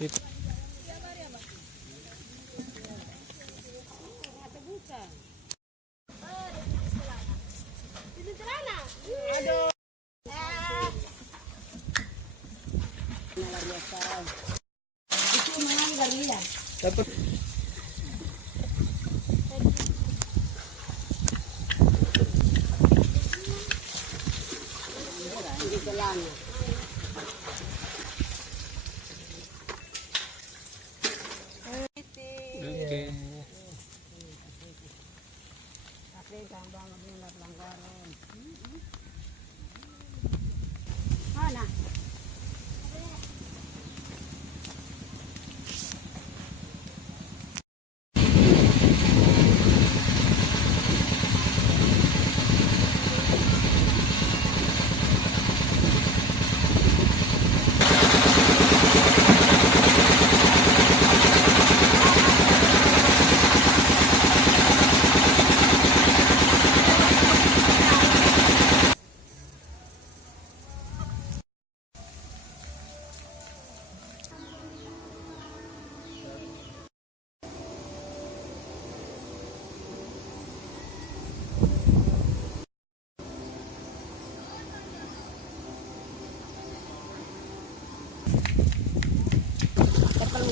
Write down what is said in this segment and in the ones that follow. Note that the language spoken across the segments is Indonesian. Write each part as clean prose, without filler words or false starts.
Itu. Dapat. Oke. Mana?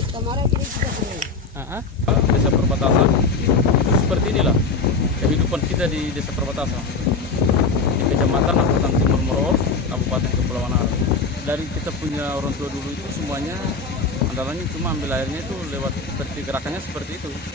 Kemarin ini juga boleh. Desa perbatasan itu seperti inilah kehidupan kita di desa perbatasan di Kecamatan Angkutan Timur Moro, Kabupaten Kepulauan Riau. Dari kita punya orang tua dulu itu semuanya andalannya cuma ambil airnya itu lewat seperti gerakannya seperti itu.